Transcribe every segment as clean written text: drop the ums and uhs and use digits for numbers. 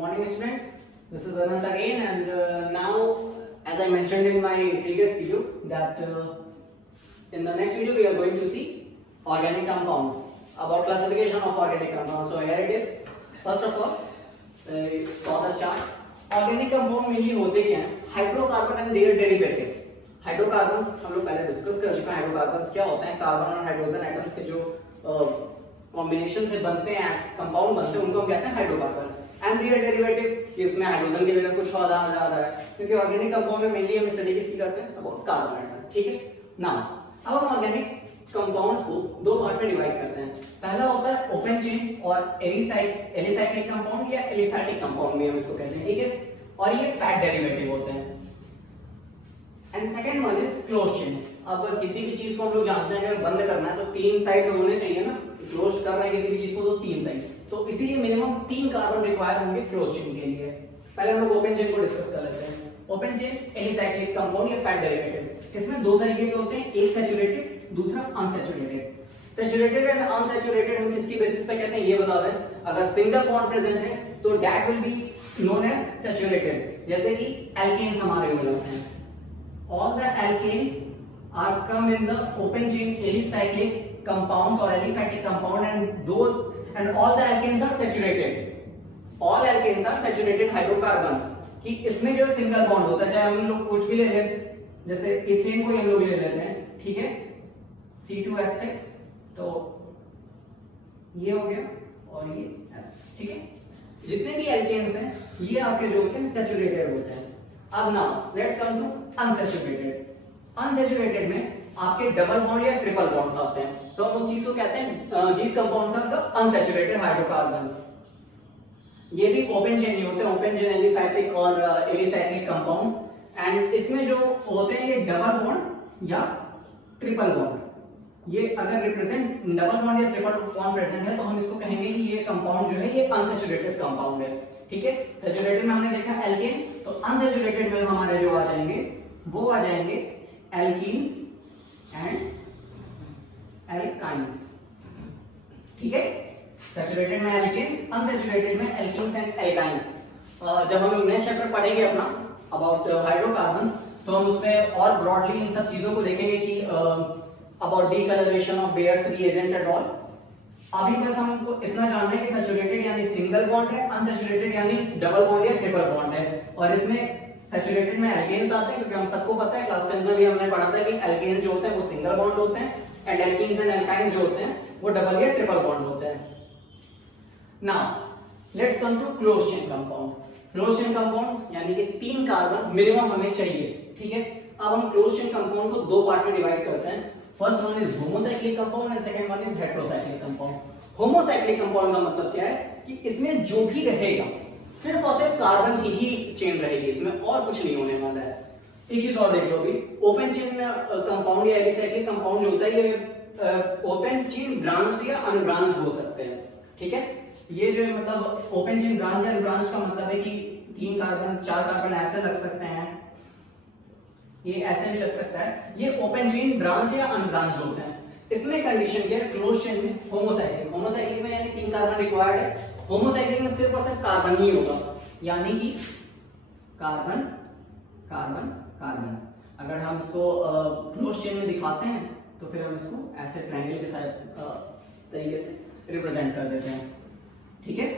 morning students, this is Anant again, and now as I mentioned in my previous video that in the next video we are going to see organic compounds, about classification of organic compounds. So here it is. First of all, saw the chart. Organic compound mainly होते क्या हैं? Hydrocarbon and their derivatives. Hydrocarbons हम लोग पहले discuss कर चुके हैं. Hydrocarbons क्या होता है? कार्बन और हाइड्रोजन एटम्स के जो कॉम्बिनेशन से बनते हैं, कंपाउंड बनते हैं, उनको हम कहते हैं हाइड्रोकार्बन. एंड देयर डेरिवेटिव, कि इसमें हाइड्रोजन की जगह कुछ और आ जा रहा है, क्योंकि ऑर्गेनिक कंपाउंड में मेनली हम स्टडी किसकी करते हैं? About carbon atom. ठीक है ना. अब हम ऑर्गेनिक कंपाउंड्स को दो पार्ट में डिवाइड करते हैं. पहला होता है ओपन चेन और एलिसाइक्लिक कंपाउंड या एलिफैटिक कंपाउंड भी हम इसको कहते हैं. ठीक है. और ये फैट डेरिवेटिव होते हैं. And second one is close chain. अब किसी भी चीज को हम लोग जानते हैं अगर बंद करना है तो तीन साइड होने चाहिए ना. क्लोज कर रहे हैं किसी भी चीज को तो तीन साइड, तो इसीलिए मिनिमम 3 कार्बन रिक्वायर होंगे क्लोज चेन के लिए. पहले हम लोग ओपन चेन को डिस्कस कर लेते हैं. ओपन चेन एलिसाइक्लिक कंपाउंड या फैट डेरिवेटिव. इसमें दो तरीके के होते हैं, एक सैचुरेटेड, दूसरा अनसैचुरेटेड. सैचुरेटेड एंड अनसैचुरेटेड हम किसकी बेसिस पे कहते हैं ये बता दें. अगर सिंगल बॉन्ड प्रेजेंट है तो that will be known as saturated. जैसे कि एल्केन्स हमारे हो जाते हैं. All the alkanes are come in the open chain alicyclic compounds or aliphatic compound, and all the alkanes are saturated. All alkanes are saturated hydrocarbons. कि इसमें जो single bond होता है, चाहे हम लोग कुछ भी ले लें, जैसे इथेन को हम लोग ले लेते हैं. ठीक है, C2H6, तो ये हो गया और ये S. ठीक है. जितने भी एल्केन्स हैं ये आपके जो होते हैं सैचुरेटेड होते हैं. अब now let's come to unsaturated. Unsaturated में आपके डबल बॉन्ड या ट्रिपल बॉन्ड्स आते हैं, तो हम उस चीज को कहते हैं these compounds are the unsaturated hydrocarbons. ये भी ओपन चेन ही होते हैं, ओपन चेन एलिफैटिक और एलिसाइक्लिक कंपाउंड्स. एंड इसमें जो होते हैं ये डबल बॉन्ड या ट्रिपल बॉन्ड. ये अगर रिप्रेजेंट डबल बॉन्ड या ट्रिपल बॉन्ड प्रेजेंट है तो हम इसको कहेंगे कि ये कंपाउंड जो है ये अनसैचुरेटेड कंपाउंड है. ठीक है. सैचुरेटेड में हमने देखा एल्केन, तो अनसैचुरेटेड में हमारे जो आ जाएंगे वो आ जाएंगे एल्कीन्स एंड एल्काइंस. ठीक है. सैचुरेटेड में एल्केन्स, अनसैचुरेटेड में एल्कीन्स एंड एल्काइंस. जब हम लोग नेक्स्ट चैप्टर पढ़ेंगे अपना अबाउट हाइड्रोकार्बन्स, तो हम उसमें और ब्रॉडली इन सब चीजों को देखेंगे कि about decolouration of Baeyer's reagent and all. अभी बस हमको इतना जानना है कि सैचुरेटेड यानी सिंगल बॉन्ड है, अनसैचुरेटेड यानी डबल बॉन्ड या ट्रिपल बॉन्ड है. और इसमें सैचुरेटेड में एल्केन्स आते हैं, क्योंकि हम सबको पता है क्लास 10 में भी हमने पढ़ा था कि एल्केन्स जो होते हैं वो सिंगल बॉन्ड होते हैं एंड एल्कीन्स एंड एल्काइंस जो होते हैं वो डबल या ट्रिपल बॉन्ड होते हैं. Now let's come to close chain compound. Close chain compound यानी कि 3 कार्बन मिनिमम हमें चाहिए. ठीक है. अब हम क्लोज चेन कंपाउंड को दो पार्ट में डिवाइड करते हैं. First one is homocyclic compound and second one is heterocyclic compound. Homocyclic compound का मतलब क्या है कि इसमें जो भी रहेगा सिर्फ और सिर्फ कार्बन की ही चेन रहेगी, इसमें और कुछ नहीं होने वाला है. एक चीज और देख लो अभी, ओपन चेन कंपाउंड या एलिसाइक्लिक कंपाउंड जो होता है ये ओपन चेन ब्रांच्ड या अनब्रांच्ड हो सकते हैं. ठीक है. ये जो मतलब ओपन चेन ब्रांच या अनब्रांच का मतलब है कि 3 कार्बन 4 कार्बन ऐसे लग सकते हैं, ये ऐसे भी लग सकता है. ये ओपन चेन ब्रांच या अनब्रांच्ड होते हैं. इसमें कंडीशन क्या है? क्लोज चेन में होमोसाइक्लिक. होमोसाइक्लिक में यानी 3 कार्बन रिक्वायर्ड है. होमोसाइक्लिक में सिर्फ और सिर्फ कार्बन ही होगा, यानी कि कार्बन कार्बन कार्बन. अगर हम इसको क्लोज चेन में दिखाते हैं तो फिर हम इसको ऐसे ट्रायंगल के साथ तरीके से रिप्रेजेंट कर देते हैं. ठीक है.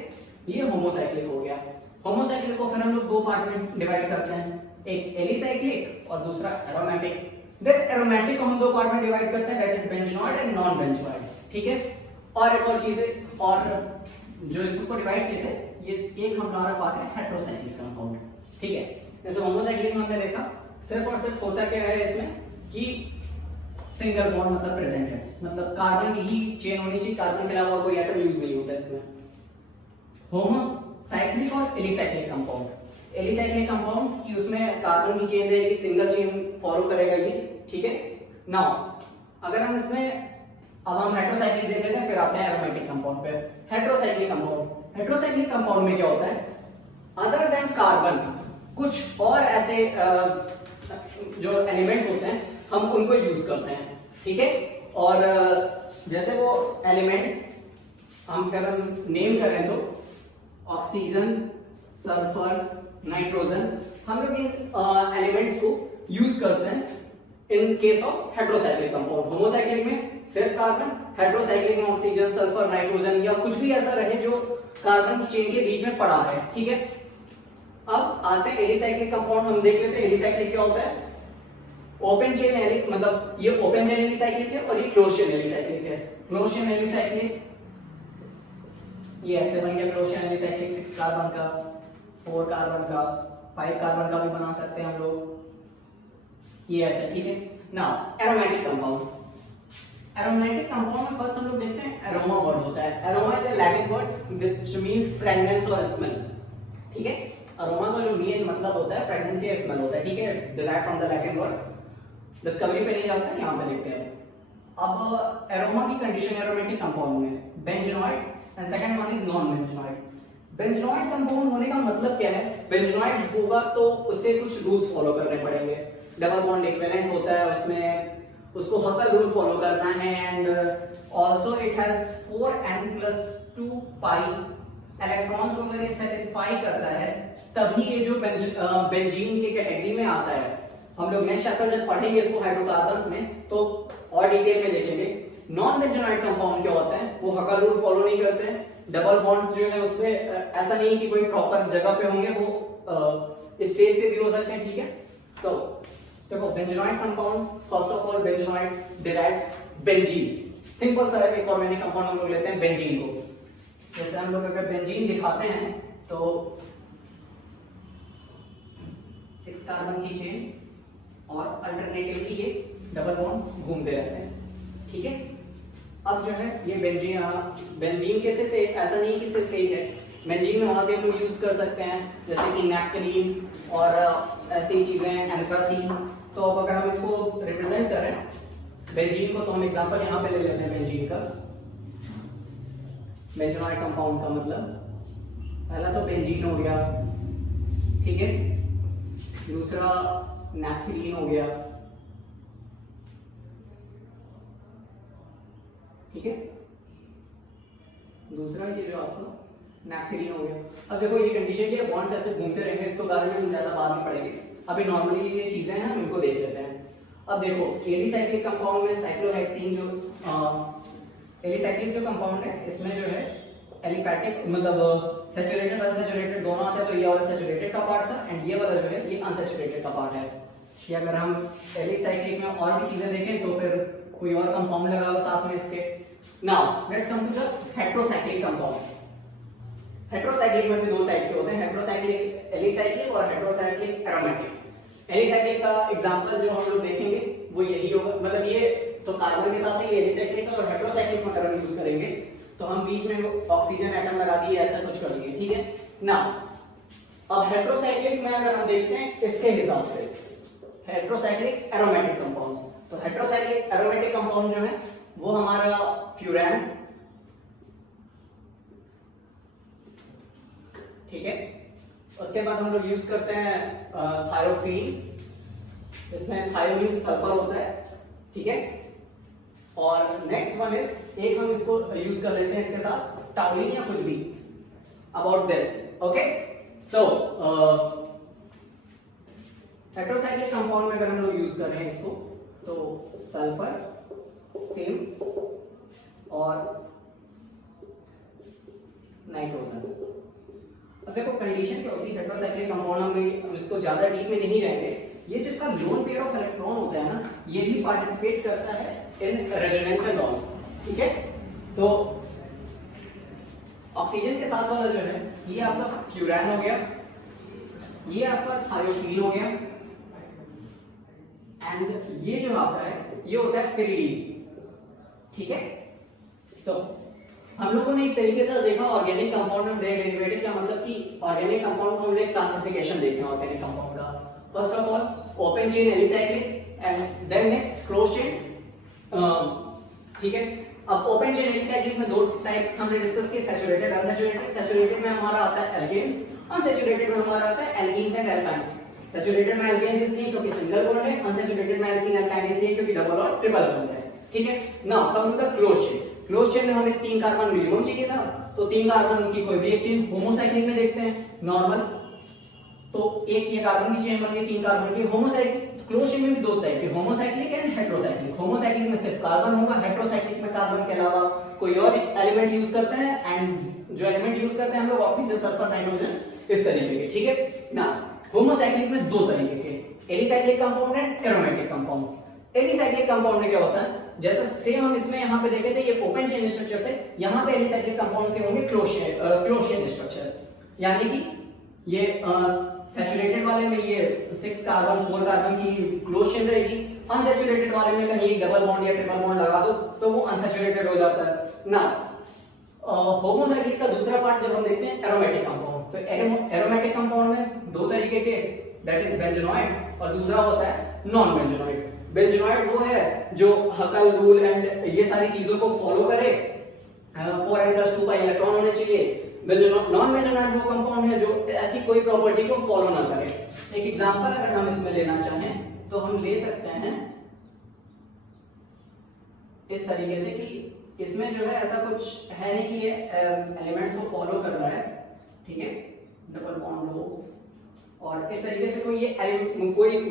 ये होमोसाइक्लिक हो गया. होमोसाइक्लिक को फिर हम लोग दो पार्ट में डिवाइड करते हैं, एक एलिसाइक्लिक और दूसरा एरोमेटिक. देन एरोमेटिक को हम दो पार्ट में डिवाइड करते हैं, that is benzoid and non benzoid. ठीक है. और एक और चीज है, और जो इसको डिवाइड किए थे, ये एक हमारा पार्ट है हेटेरोसाइक्लिक कंपाउंड. ठीक है. जैसे होमोसाइक्लिक में हमने देखा सिर्फ और सिर्फ होता क्या है इसमें कि सिंगल बॉन्ड मतलब प्रेजेंट है, मतलब कार्बन की ही चेन होनी चाहिए, कार्बन के अलावा कोई एटम यूज नहीं होता इसमें. होमोसाइक्लिक और एलिसाइक्लिक कंपाउंड. एलिसाइक्लिक कंपाउंड कि उसमें कार्बन की चेन रहेगी, सिंगल चेन फॉलो करेगा ये. ठीक है. नाउ अगर हम इसमें अब हम हेटेरोसाइक्लिक देख लेते हैं, फिर आते हैं एरोमेटिक कंपाउंड पे. Heterocyclic compound. हेटेरोसाइक्लिक कंपाउंड में क्या होता है? अदर देन कार्बन कुछ और ऐसे जो एलिमेंट्स होते हैं हम उनको यूज करते हैं. ठीक है. और जैसे वो एलिमेंट्स हम अगर नेम करें तो ऑक्सीजन, सल्फर, नाइट्रोजन, हम लोग इन एलिमेंट्स को यूज करते हैं in case of heterocyclic compound. Homocyclic में सिर्फ कार्बन, हेट्रोसाइक्लिक में ऑक्सीजन, सल्फर, नाइट्रोजन या कुछ भी ऐसा रहे जो कार्बन की चेन के बीच में पड़ा है, ठीक है। अब आते हैं एलिसाइक्लिक कंपाउंड, हम देख लेते हैं एलिसाइक्लिक क्या होता है। ओपन चेन मतलब ये ओपन चेन एलिसाइक्लिक है और ये क्लोज चेन एलिसाइक्लिक है। क्लोज चेन एलिसाइक्लिक ये ऐसे बन गया क्लोज चेन एलिसाइक्लिक, 6 कार्बन का, 4 कार्बन का, 5 कार्बन का भी बना सकते हैं हम लोग, ये ऐसे, ठीक है। Now aromatic compounds, aromatic compound में फर्स्ट हम लोग देखते हैं एरोमा वर्ड होता है। Aroma is a Latin word which means fragrance और स्मेल, ठीक है। अरोमा का जो मेन मतलब होता है फ्रेग्रेंस या स्मेल होता है, ठीक है, derived from the Latin word. Discovery पे नहीं जाता है, यहाँ पे लिखते हैं। अब एरोमा की कंडीशन एरोमेटिक कंपाउंड में benzenoid and second one is non benzenoid. Benzenoid compound होने का मतलब क्या है, बेंजोनॉइड होगा तो उसे कुछ रूल्स फॉलो करने पड़ेंगे। डबल बॉन्ड इक्विवेलेंट होता है उसमें, उसको हकल रूल फॉलो करना है, and also it has 4n+2 pi electrons वगैरह सेटिस्फाई करता है, तभी ये जो बेंजीन के कैटेगरी में आता है। हम लोग नेक्स्ट चैप्टर जब पढ़ेंगे इसको हाइड्रोकार्बन्स में तो और डिटेल में देखेंगे। नॉन बेंजोनॉइड कंपाउंड क्या होता है, वो हकल रूल फॉलो नहीं करते हैं। डबल बॉन्ड जो है उसमें ऐसा नहीं कि कोई प्रॉपर जगह पे होंगे, वो स्पेस पे भी हो सकते हैं, ठीक है। सो देखो benzenoid compound, first of all benzenoid derived benzene, simple सा है। एक ऑर्गेनिक कंपाउंड हम लोग लेते हैं बेंजीन को। जैसे हम लोग अगर बेंजीन दिखाते हैं तो 6 कार्बन की चेन और अल्टरनेटिवली ये डबल बॉन्ड घूमते रहते हैं, ठीक है। अब जो है ये बेंजीन के सिर्फ एक ऐसा नहीं कि सिर्फ एक है, बेंजीन में वहां से हम लोग यूज कर सकते हैं जैसे कि नैप्थलीन और ऐसी चीजें, एंथ्रासीन। तो अब अगर हम इसको रिप्रेजेंट करें बेंजीन को, तो हम एग्जांपल यहाँ पे ले लेते हैं बेंजीन का। बेंजोनॉइड कंपाउंड का मतलब पहला तो बेंजीन हो गया, ठीक है, दूसरा नैप्थलीन हो गया, ठीक है, दूसरा ये जो आपका नैप्थलीन हो गया। अब देखो ये कंडीशन क्या है, बॉन्ड्स ऐसे घूमते रहेंगे, इसको बारे में हम ज्यादा बाद में पढ़ेंगे। अभी नॉर्मली ये चीजें हैं, हम इनको देख लेते हैं। अब देखो एलिसाइक्लिक कंपाउंड में साइक्लोहेक्सीन जो एलिसाइक्लिक जो कंपाउंड है इसमें जो है एलिफैटिक मतलब सैचुरेटेड अनसैचुरेटेड दोनों आते हैं। तो ये वाला सैचुरेटेड का पार्ट था एंड ये वाला जो है ये अनसैचुरेटेड का पार्ट है। कि अगर हम एलिसाइक्लिक में और भी चीजें देखें तो फिर कोई और कंपाउंड लगा लो साथ में इसके। Now let's come to the heterocyclic compound. Heterocyclic में भी दो टाइप के होते हैं, हेट्रोसाइक्लिक एलिसाइक्लिक और हेट्रोसाइक्लिक एरोमेटिक। एलिसाइक्लिक का एग्जांपल जो हम लोग देखेंगे वो यही होगा, मतलब ये तो कार्बन के साथ है, ये एलिसाइक्लिक का। और हेट्रोसाइक्लिक में अगर हम यूज करेंगे तो हम बीच में ऑक्सीजन एटम लगा दिए, ऐसा कुछ कर देंगे, ठीक है ना। अब हेट्रोसाइक्लिक में अगर हम देखते हैं इसके हिसाब से हेट्रोसाइक्लिक एरोमेटिक कंपाउंड्स, तो हेट्रोसाइक्लिक एरोमेटिक कंपाउंड जो है वो हमारा फ्यूरान, ठीक है। उसके बाद हम लोग यूज करते हैं थायोफीन, इसमें थायोमीन सल्फर होता है, ठीक है। और नेक्स्ट वन इज एक हम इसको यूज कर लेते हैं इसके साथ टाउलिन या कुछ भी about this, okay. So heterocyclic compound में अगर हम लोग यूज कर रहे हैं इसको तो सल्फर सेम और नाइट्रोजन। अब देखो कंडीशन क्या होती है हेट्रोसाइक्लिक कंपाउंड में, इसको ज्यादा डीप में नहीं जाएंगे। ये जिसका लोन पेयर ऑफ इलेक्ट्रॉन होता है ना, ये भी पार्टिसिपेट करता है इन रेजोनेंस एंड ऑल, ठीक है। तो ऑक्सीजन के साथ वाला जो है ये आपका फ्यूरान हो गया, ये आपका थायोफीन हो गया, एंड ये जो आपका है ये होता है पेरिडीन, ठीक है। सो हम लोगों ने एक तरीके से देखा ऑर्गेनिक कंपाउंड में डेरिवेटिव का मतलब कि ऑर्गेनिक कंपाउंड को हमने क्लासिफिकेशन देखे ऑर्गेनिक कंपाउंड का। First of all open chain alicyclic and then next close chain, ठीक है। अब ओपन चेन एलिसाइक्लिक में दो टाइप्स हमने डिस्कस किए, सैचुरेटेड अनसैचुरेटेड। सैचुरेटेड में हमारा आता है एल्केन्स, अनसैचुरेटेड में हमारा आता है एल्कीन्स एंड एल्काइन्स। सैचुरेटेड में एल्केन्स इसलिए क्योंकि सिंगल बॉन्ड है, अनसैचुरेटेड में एल्कीन एल्काइन इसलिए क्योंकि डबल और ट्रिपल बॉन्ड है, ठीक है। Now come to the close chain. Close chain में हमें 3 कार्बन मिनिमम चाहिए था, तो 3 कार्बन की कोई भी एक चेन। होमोसाइक्लिक में देखते हैं नॉर्मल, तो एक ये कार्बन की चेन बन गई 3 कार्बन की। होमोसाइक्लिक क्लोज चेन में भी 2 टाइप के, होमोसाइक्लिक एंड हेटेरोसाइक्लिक। होमोसाइक्लिक में सिर्फ कार्बन होगा, हेटेरोसाइक्लिक में कार्बन के अलावा कोई और एलिमेंट यूज करते हैं, एंड जो एलिमेंट यूज करते हैं हम लोग ऑक्सीजन, सल्फर, नाइट्रोजन, इस तरीके के, ठीक है ना। होमोसाइक्लिक में 2 तरीके के, alicyclic compound and aromatic compound. Alicyclic compound में क्या होता है, जैसा सेम हम इसमें यहाँ पे देखे थे, ये ओपन चेन स्ट्रक्चर थे, यहाँ पे एलिसाइक्लिक कंपाउंड के होंगे क्लोज चेन स्ट्रक्चर, यानी कि ये सैचुरेटेड वाले में ये 6 कार्बन 4 कार्बन की क्लोज चेन रहेगी, अनसैचुरेटेड वाले में कहीं एक डबल बॉन्ड या ट्रिपल बॉन्ड लगा दो तो वो अनसैचुरेटेड हो जाता है ना। होमोसाइक्लिक का दूसरा पार्ट जब हम देखते हैं एरोमेटिक कंपाउंड, तो एरोमेटिक कंपाउंड में 2 तरीके के, दैट इज बेंजोनॉइड और दूसरा होता है नॉन बेंजोनॉइड। बेंजोनॉइड वो है जो हकल रूल एंड ये सारी चीजों को फॉलो करे, 4n+2 पाई इलेक्ट्रॉन होने चाहिए। नॉन बेंजोनॉइड वो कंपाउंड है जो ऐसी कोई प्रॉपर्टी को फॉलो ना करे। एक एग्जांपल अगर हम इसमें लेना चाहें तो हम ले सकते हैं इस तरीके से कि इसमें जो है ऐसा कुछ है नहीं कि ये एलिमेंट्स को फॉलो कर रहा है, ठीक है, डबल बॉन्ड हो, और इस तरीके से कोई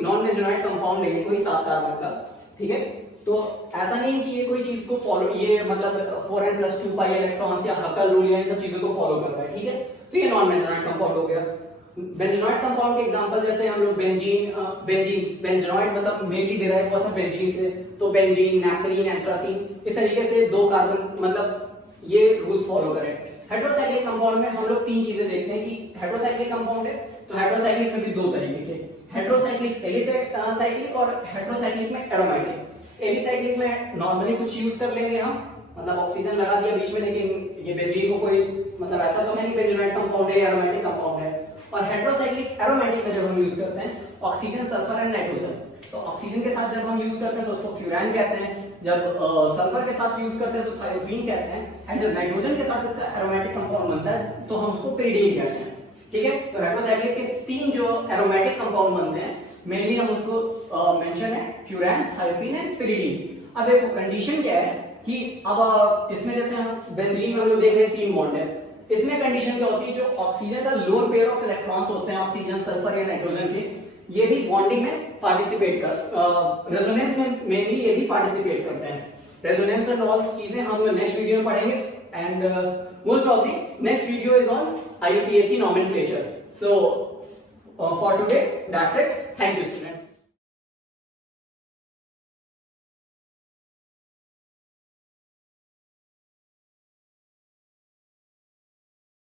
नॉन बेंजोनॉइड कंपाउंड लेंगे कोई 7 कार्बन का, ठीक है, तो ऐसा नहीं है कि ये कोई चीज को फॉलो, ये मतलब 4n+2 पाई इलेक्ट्रॉन्स या हकल रूल या इन सब चीजों को फॉलो कर रहा है, ठीक है, तो ये नॉन बेंजोनॉइड कंपाउंड हो गया। बेंजोनॉइड कंपाउंड के एग्जांपल जैसे हम लोग बेंजोनॉइड मतलब मेनली डिराइव हुआ था बेंजीन से, तो बेंजीन, नैप्थलीन, एंथ्रासीन, इस तरीके से 2 कार्बन मतलब ये रूल्स फॉलो करें। हेटेरोसाइक्लिक कंपाउंड में हम लोग 3 चीजें देखते हैं कि हेटेरोसाइक्लिक कंपाउंड है, तो हेटेरोसाइक्लिक में भी 2 तरीके के, हेटेरोसाइक्लिक एलिसाइक्लिक और हेटेरोसाइक्लिक में एरोमेटिक। एलिसाइक्लिक में नॉर्मली कुछ यूज कर लेंगे हम, मतलब ऑक्सीजन लगा दिया बीच में, लेकिन ये बेंजीन को कोई मतलब ऐसा तो है नहीं बेंजोनाइड कंपाउंड है या एरोमेटिक कंपाउंड है। और हेटेरोसाइक्लिक एरोमेटिक में जब हम यूज करते हैं ऑक्सीजन, सल्फर एंड नाइट्रोजन, तो ऑक्सीजन के साथ जब हम यूज करते हैं तो उसको फ्यूरान कहते हैं, जब सल्फर के साथ यूज करते हैं तो थायोफीन कहते हैं, एंड जब नाइट्रोजन के साथ इसका एरोमेटिक कंपाउंड बनता है तो हम उसको पिरिडीन कहते हैं, ठीक है। तो हेटेरोसाइक्लिक के 3 जो एरोमेटिक कंपाउंड बनते हैं मेनली हम उसको मेंशन है फ्यूरान, थायोफीन एंड पिरिडीन। अब देखो कंडीशन क्या है कि अब इसमें जैसे हम बेंजीन में हम लोग देख रहे हैं 3 बॉन्ड है, इसमें कंडीशन क्या होती है, जो ऑक्सीजन का लोन पेयर ऑफ इलेक्ट्रॉन्स होते हैं ऑक्सीजन, सल्फर या नाइट्रोजन के, ये भी बॉन्डिंग में पार्टिसिपेट कर, रेजोनेंस में मेनली ये भी पार्टिसिपेट करते हैं। रेजोनेंस एंड ऑल चीजें हम नेक्स्ट वीडियो में पढ़ेंगे, and most probably next video is on IUPAC nomenclature. So for today that's it. Thank you students.